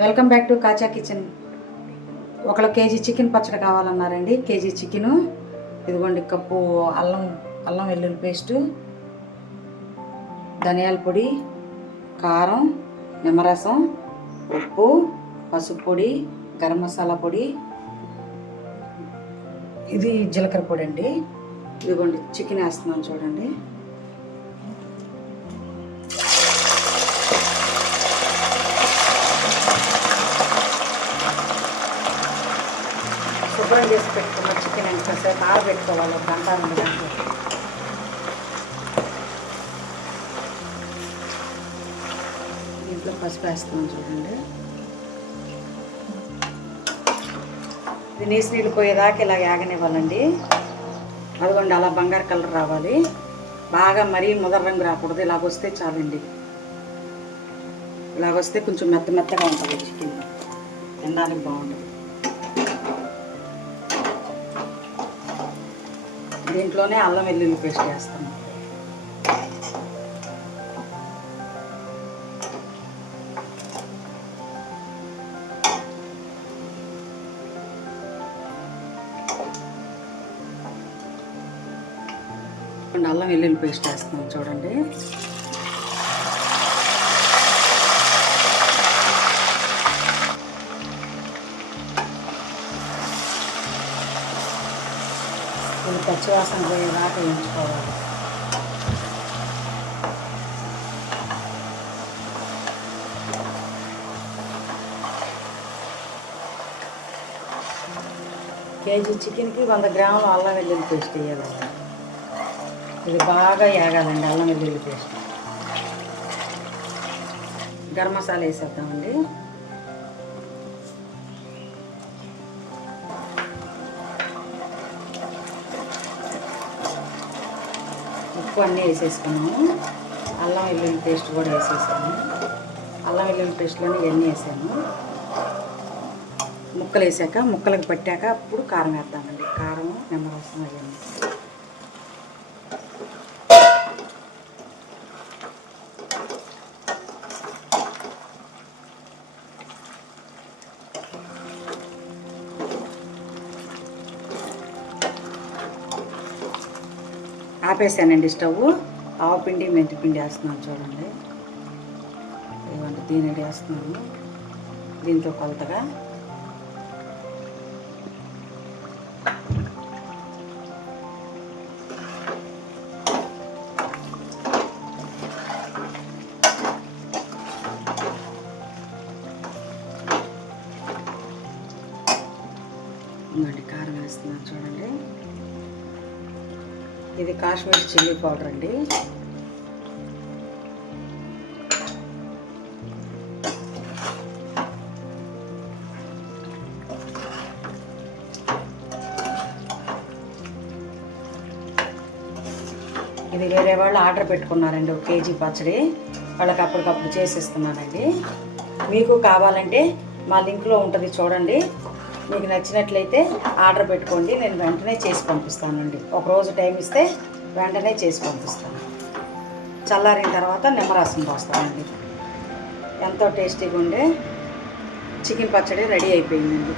Welcome back to Kacha kitchen ఒకళ్ళ KG chicken పచ్చడి కావాలన్నారండి. కేజీ చికెను ఇదిగోండి కప్పు అల్లం అల్లం వెల్లుల్లి పేస్టు ధనియాల పొడి కారం నిమ్మరసం ఉప్పు పసుపు పొడి గరం మసాలా పొడి. ఇది జీలకర్ర పొడి అండి. ఇదిగోండి చికెన్ వేస్తున్నాను చూడండి. శుభ్రం చేసి పెట్టుకున్న చికెన్ అండి కాసేపు ఆరబెట్టుకోవాలి ఒక గంట రెండు గంటలు దీంట్లో పసుపు వేస్తున్నాం చూడండి. ఇది నీసు నీళ్ళు పోయేదాకా ఇలా యాగనివ్వాలండి. అదిగోండి అలా బంగారు కలర్ రావాలి. బాగా మరీ ముదర రంగు రాకూడదు ఇలాగ వస్తే చాలండి. ఇలాగ వస్తే కొంచెం మెత్త మెత్తగా ఉంటుంది చికెన్. తినడానికి బాగుంటుంది. దీంట్లోనే అల్లం వెల్లుల్లి పేస్ట్ వేస్తాను అల్లం వెల్లుల్లి పేస్ట్ వేస్తాను చూడండి. ఇది పచ్చివాసన పోయేదాకా వేయించుకోవాలి కేజీ చికెన్కి వంద గ్రాములు అల్లం వెల్లుల్లి పేస్ట్ వేయాలండి. ఇది బాగా ఏగాలండి అల్లం వెల్లుల్లి పేస్ట్. గరం మసాలా వేసేద్దామండి. ఉప్పు అన్నీ వేసేసుకున్నాము. అల్లం వెల్లుల్లి పేస్ట్ కూడా వేసేసాము. అల్లం వెల్లుల్లి పేస్ట్లోనే ఇవన్నీ వేసాము. ముక్కలు వేసాక ముక్కలకు పట్టాక అప్పుడు కారం వేద్దామండి. కారం నిమ్మరసం అవన్నీ. ఆపేసానండి స్టవ్. ఆవు పిండి మెంతిపిండి వేస్తున్నాను చూడండి. ఇవ్వండి దీని వేస్తున్నాను. దీంతో కొలతగా. ఇంకోటి కారం వేస్తున్నాను చూడండి. ఇది కాశ్మీర్ చిల్లీ పౌడర్ అండి. ఇది వేరే వాళ్ళు ఆర్డర్ పెట్టుకున్నారండి ఒక కేజీ పచ్చడి. వాళ్ళకి అప్పటికప్పుడు చేసేస్తున్నానండి. మీకు కావాలంటే మా లింక్లో ఉంటుంది చూడండి. మీకు నచ్చినట్లయితే ఆర్డర్ పెట్టుకోండి నేను వెంటనే చేసి పంపిస్తానండి. ఒక రోజు టైం ఇస్తే వెంటనే చేసి పంపిస్తాను. చల్లారిన తర్వాత నిమ్మరసం పోస్తానండి. ఎంతో టేస్టీగా ఉండే చికెన్ పచ్చడి రెడీ అయిపోయిందండి.